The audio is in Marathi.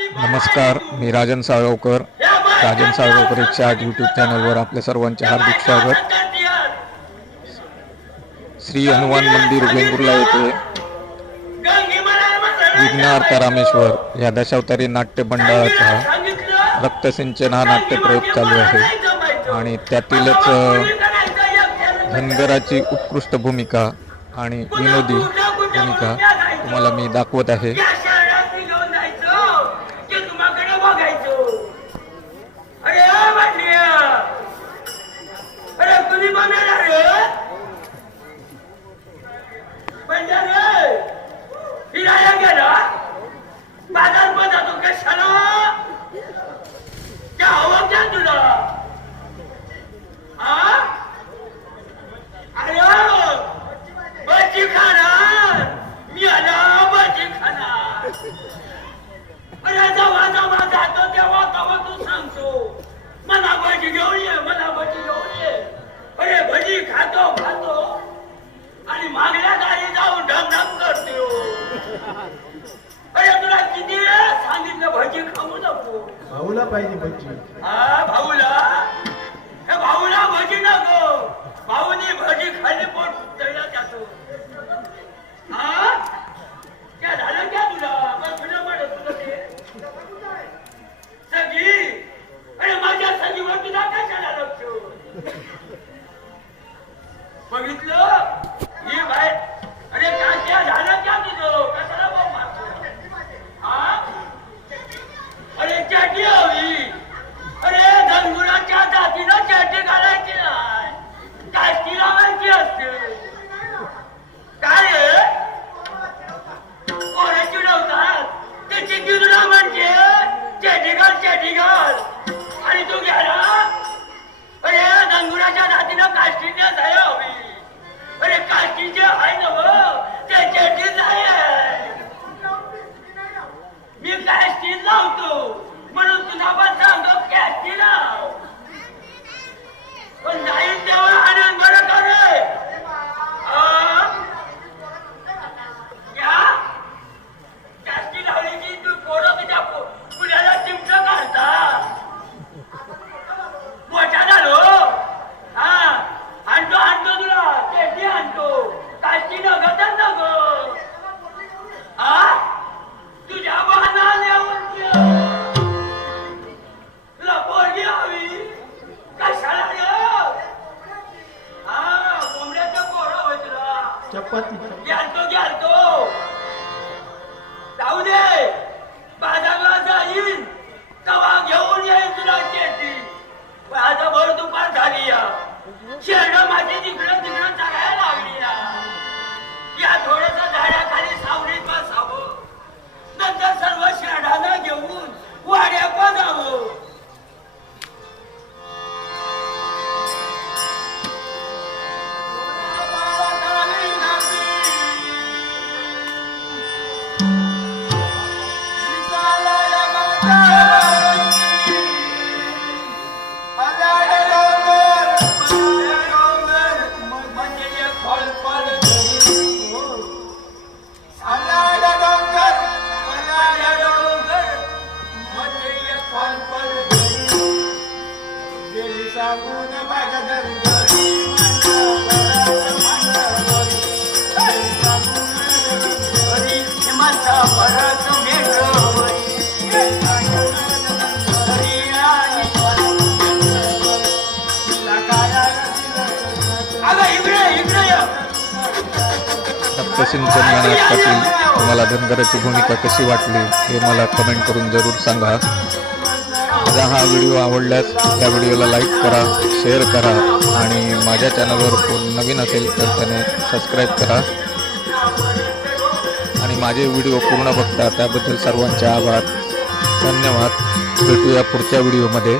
नमस्कार मी राजन साळगावकर राजन साळगावकरच्या यूट्यूब चॅनलवर आपल्या सर्वांचे हार्दिक स्वागत. श्री हनुमान मंदिर वेंगुर्ला येथे विघ्नार्थ रामेश्वर या दशावतारी नाट्य मंडळाचा रक्तसिंचन हा नाट्यप्रयोग चालू आहे. आणि त्यातीलच धनगराची उत्कृष्ट भूमिका आणि विनोदी भूमिका तुम्हाला मी दाखवत आहे. 起来。भाऊला पाहिजे भजी. भाऊला? भाऊला भजी नको. भाऊनी भजी खाली पोट ठिकाण आणि तू गेला अरे गंगुराच्या जातीनं काष्टी झालं तुला चपाती घ्यालतो घ्यालतो जाऊ दे. सिंचन या नाटकातील तुम्हाला धनगराची भूमिका कशी वाटली हे मला कमेंट करून जरूर सांगा. माझा हा व्हिडिओ आवडल्यास त्या व्हिडिओला लाईक करा शेअर करा आणि माझ्या चॅनलवर कोण नवीन असेल तर त्याने सबस्क्राईब करा. आणि माझे व्हिडिओ पूर्ण बघता त्याबद्दल सर्वांचे आभार. धन्यवाद. भेटूया पुढच्या व्हिडिओमध्ये